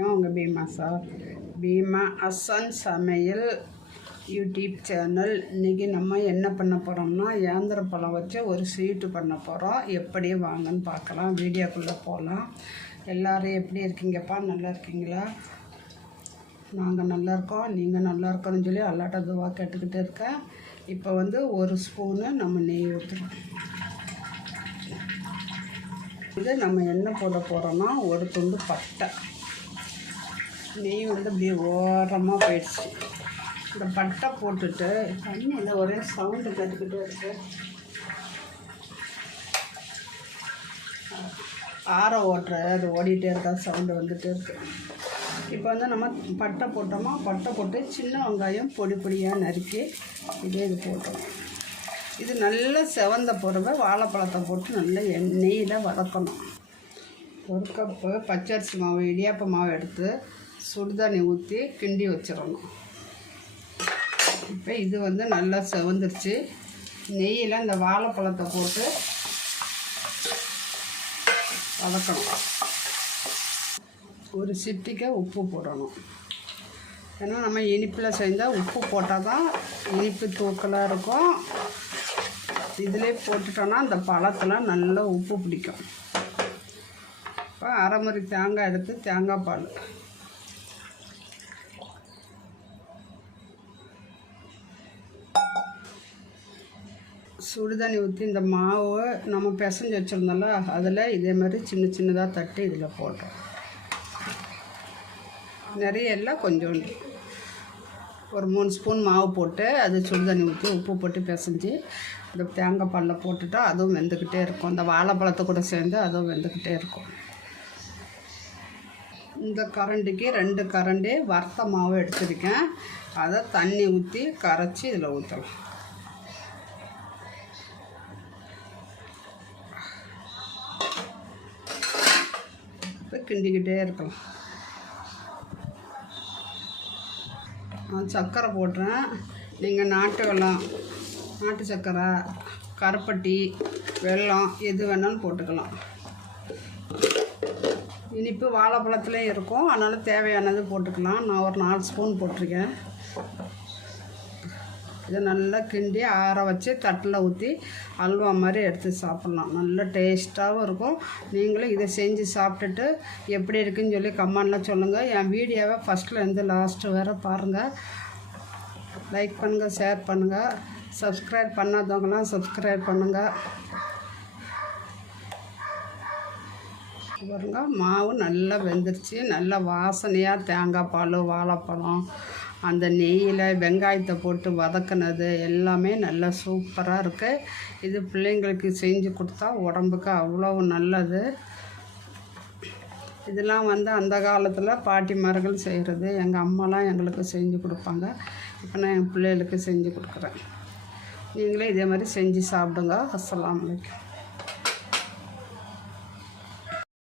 வரைக்கும் உங்கள் பீமா சார். பீமா அசன் சமையல் யூடியூப் சேனல். இன்றைக்கி நம்ம என்ன பண்ண போகிறோம்னா ஏந்திர பழம் வச்சு ஒரு ஸ்வீட்டு பண்ண போகிறோம் எப்படி வாங்கன்னு பார்க்கலாம். வீடியோக்குள்ளே போகலாம் எல்லோரும் எப்படி இருக்கீங்கப்பா? நல்லா இருக்கீங்களா? நாங்கள் நல்லா இருக்கோம். நீங்கள் நல்லா இருக்கணும்னு சொல்லி அல்லாட்ட துவா கேட்டுக்கிட்டு இருக்கேன். இப்போ வந்து ஒரு ஸ்பூனு நம்ம நெய் ஊற்றுறோம் இது நம்ம என்ன போட போகிறோம்னா ஒரு துண்டு பட்டை. நெய் வந்து அப்படியே ஓரமாக போயிடுச்சு. இந்த பட்டை போட்டுட்டு தண்ணியில் ஒரே சவுண்டு கற்றுக்கிட்டே இருக்கு. ஆற ஓட்டுற அது ஓடிட்டே இருக்கா சவுண்டு வந்துகிட்டே இருக்கு. இப்போ வந்து நம்ம பட்டை போட்டோமா? பட்டை போட்டு சின்ன வெங்காயம் பொடி பொடியாக நறுக்கி இதே இது போட்டோம். இது நல்லா செவந்த பிறகு வாழைப்பழத்தை போட்டு நல்லா எண்ணெயில் வதக்கணும். ஒரு கப்பு பச்சரிசி மாவு இடியாப்ப மாவு எடுத்து சுடுதண்ணி ஊற்றி கிண்டி வச்சிடணும். இப்போ இது வந்து நல்லா செவந்துருச்சு. நெய்யில் இந்த வாழைப்பழத்தை போட்டு வதக்கணும். ஒரு சிட்டிக்க உப்பு போடணும். ஏன்னா நம்ம இனிப்பில் செஞ்சால் உப்பு போட்டால் தான் இனிப்பு தூக்கலாக இருக்கும். இதிலே போட்டுட்டோன்னா அந்த பழத்தில் நல்லா உப்பு பிடிக்கும். இப்போ அரைமுறை தேங்காய் எடுத்து தேங்காய் பால். சுடுதண்ணி ஊற்றி இந்த மாவை நம்ம பிசைஞ்சு வச்சுருந்தோம்ல அதில் இதே மாதிரி சின்ன சின்னதாக தட்டி இதில் போடுறோம் நிறைய எல்லாம் கொஞ்சோண்டு ஒரு மூணு ஸ்பூன் மாவு போட்டு அது சுடுதண்ணி ஊற்றி உப்பு போட்டு பிசைஞ்சு இந்த தேங்காய் பாலில் போட்டுட்டா அதுவும் வெந்துக்கிட்டே இருக்கும். இந்த வாழைப்பழத்தை கூட சேர்ந்து அதுவும் வெந்துக்கிட்டே இருக்கும். இந்த கரண்டிக்கு ரெண்டு கரண்டி வறுத்த மாவு எடுத்துருக்கேன். அதை தண்ணி ஊற்றி கரைச்சி இதில் ஊற்றலாம் கிண்டிக்கிட்டே இருக்கலாம். நான் சர்க்கரை போடுறேன் நீங்கள் நாட்டு வெள்ளம் நாட்டு சர்க்கரை கருப்பட்டி வெல்லம் எது வேணாலும் போட்டுக்கலாம். இனிப்பு வாழைப்பழத்துலேயும் இருக்கும். அதனால் தேவையானது போட்டுக்கலாம். நான் ஒரு நாலு ஸ்பூன் போட்டிருக்கேன். இதை நல்லா கிண்டி ஆற வச்சு தட்டில் ஊற்றி அல்வா மாதிரி எடுத்து சாப்பிட்லாம். நல்லா டேஸ்ட்டாகவும் இருக்கும். நீங்களும் இதை செஞ்சு சாப்பிட்டுட்டு எப்படி இருக்குன்னு சொல்லி கமெண்ட்லாம் சொல்லுங்கள் என் வீடியோவை ஃபஸ்ட்லேருந்து லாஸ்ட்டு வேறு பாருங்கள் லைக் பண்ணுங்கள் ஷேர் பண்ணுங்கள் சப்ஸ்கிரைப் பண்ணாதவங்களாம் சப்ஸ்கிரைப் பண்ணுங்கள் பாருங்க மாவு நல்லா வெந்துருச்சு. நல்லா வாசனையாக தேங்காய் பால் வாழைப்பழம் அந்த நெய்யில் வெங்காயத்தை போட்டு வதக்குனது எல்லாமே நல்லா சூப்பராக இருக்குது இது பிள்ளைங்களுக்கு செஞ்சு கொடுத்தா உடம்புக்கு அவ்வளோ நல்லது. இதெல்லாம் வந்து அந்த காலத்தில் பாட்டிமார்கள் செய்கிறது எங்கள் அம்மாலாம் எங்களுக்கு செஞ்சு கொடுப்பாங்க. இப்போ நான் என் பிள்ளைகளுக்கு செஞ்சு கொடுக்குறேன். நீங்களே இதே மாதிரி செஞ்சு சாப்பிடுங்க. அஸ்லாம் வலைக்கம்